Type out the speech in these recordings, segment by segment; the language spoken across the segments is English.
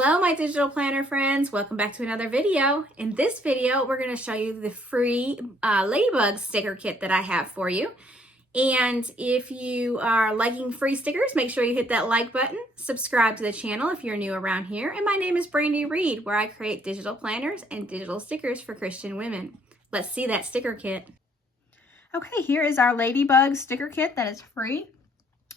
Hello my digital planner friends, welcome back to another video. In this video we're going to show you the free Ladybug sticker kit that I have for you. And if you are liking free stickers, make sure you hit that like button, subscribe to the channel if you're new around here. And my name is Brandi Reed, where I create digital planners and digital stickers for Christian women. Let's see that sticker kit. Okay, here is our Ladybug sticker kit that is free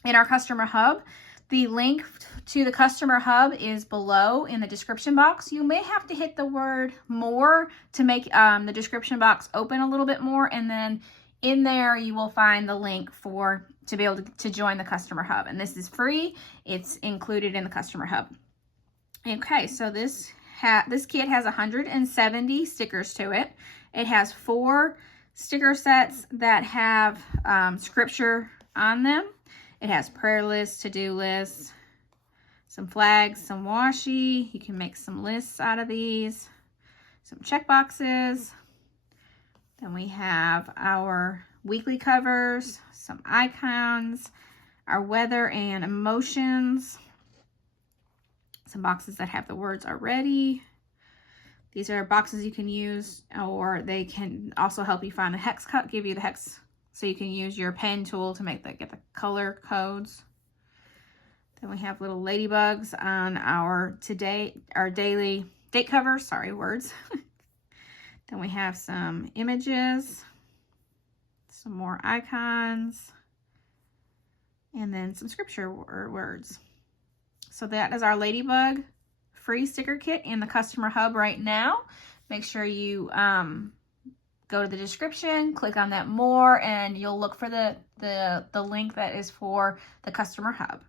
in our customer hub. The link to the customer hub is below in the description box. You may have to hit the word more to make the description box open a little bit more, and then in there you will find the link to be able to join the customer hub. And this is free. It's included in the customer hub. Okay, so this kit has 170 stickers to it. It has 4 sticker sets that have scripture on them. It has prayer lists, to-do lists, some flags, some washi. You can make some lists out of these, some check boxes. Then we have our weekly covers, some icons, our weather and emotions, some boxes that have the words already. These are boxes you can use, or they can also help you find the hex cut, give you the hex, so you can use your pen tool to get the color codes. Then we have little ladybugs on our daily date cover, sorry, words. Then we have some images, some more icons, and then some scripture or words. So that is our Ladybug free sticker kit in the customer hub right now. Make sure you go to the description, click on that more, and you'll look for the link that is for the customer hub.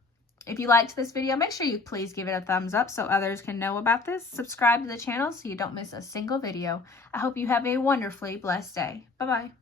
If you liked this video, make sure you please give it a thumbs up so others can know about this. Subscribe to the channel so you don't miss a single video. I hope you have a wonderfully blessed day. Bye-bye.